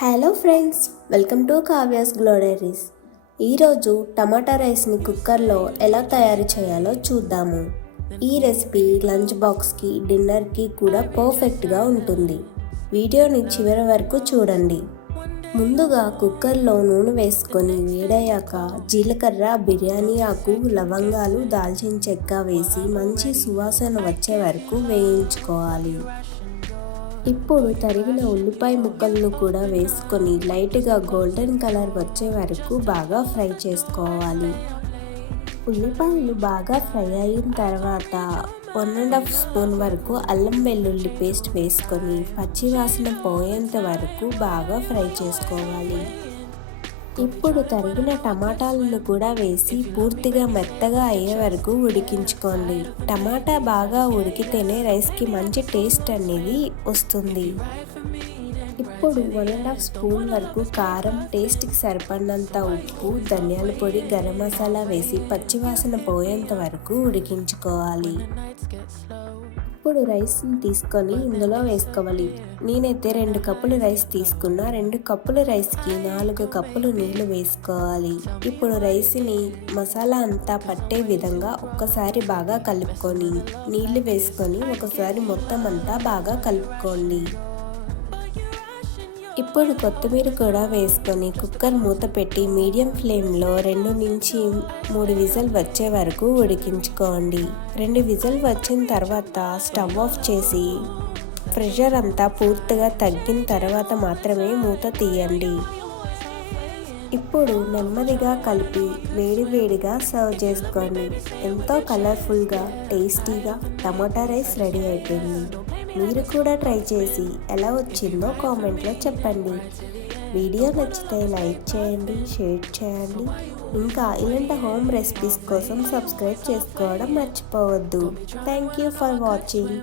Hello friends, welcome to Kavya's గ్లోడరీస్. ఈరోజు టమాటా రైస్ని కుక్కర్లో ఎలా తయారు చేయాలో చూద్దాము. ఈ రెసిపీ లంచ్ బాక్స్కి, డిన్నర్కి కూడా పర్ఫెక్ట్గా ఉంటుంది. వీడియోని చివరి వరకు చూడండి. ముందుగా కుక్కర్లో నూనె వేసుకొని వేడయ్యాక జీలకర్ర, బిర్యానీ ఆకు, లవంగాలు, దాల్చిన చెక్క వేసి మంచి సువాసన వచ్చే వరకు వేయించుకోవాలి. ఇప్పుడు తరిగిన ఉల్లిపాయ ముక్కలను కూడా వేసుకొని లైట్గా గోల్డెన్ కలర్ వచ్చే వరకు బాగా ఫ్రై చేసుకోవాలి. ఉల్లిపాయలు బాగా ఫ్రై అయిన తర్వాత 1.5 స్పూన్ వరకు అల్లం వెల్లుల్లి పేస్ట్ వేసుకొని పచ్చివాసన పోయేంత వరకు బాగా ఫ్రై చేసుకోవాలి. ఇప్పుడు తరిగిన టమాటాలను కూడా వేసి పూర్తిగా మెత్తగా అయ్యే వరకు ఉడికించుకోండి. టమాటా బాగా ఉడికితేనే రైస్కి మంచి టేస్ట్ అనేది వస్తుంది. ఇప్పుడు 1.5 స్పూన్ వరకు కారం, టేస్ట్కి సరిపడినంత ఉప్పు, ధనియాల పొడి, గరం మసాలా వేసి పచ్చివాసన పోయేంత వరకు ఉడికించుకోవాలి. ఇప్పుడు రైస్ని తీసుకొని ఇందులో వేసుకోవాలి. నేనైతే 2 కప్పులు రైస్ తీసుకున్నా. 2 కప్పుల రైస్కి 4 కప్పులు నీళ్లు వేసుకోవాలి. ఇప్పుడు రైస్ని మసాలా అంతా పట్టే విధంగా ఒక్కసారి బాగా కలుపుకొని నీళ్లు వేసుకొని ఒకసారి మొత్తం అంతా బాగా కలుపుకోండి. ఇప్పుడు కొత్తిమీర కూడా వేసుకొని కుక్కర్ మూత పెట్టి మీడియం ఫ్లేమ్లో 2 నుంచి 3 విజిల్ వచ్చే వరకు ఉడికించుకోండి. 2 విజిల్ వచ్చిన తర్వాత స్టవ్ ఆఫ్ చేసి ప్రెషర్ అంతా పూర్తిగా తగ్గిన తర్వాత మాత్రమే మూత తీయండి. ఇప్పుడు నెమ్మదిగా కలిపి వేడివేడిగా సర్వ్ చేసుకోండి. ఎంతో కలర్ఫుల్గా, టేస్టీగా టమాటా రైస్ రెడీ అయిపోయింది. మీరు కూడా ట్రై చేసి ఎలా వచ్చిందో కామెంట్లో చెప్పండి. వీడియో నచ్చితే లైక్ చేయండి, షేర్ చేయండి. ఇంకా ఇలాంటి హోమ్ రెసిపీస్ కోసం సబ్స్క్రైబ్ చేసుకోవడం మర్చిపోవద్దు. Thank you for watching.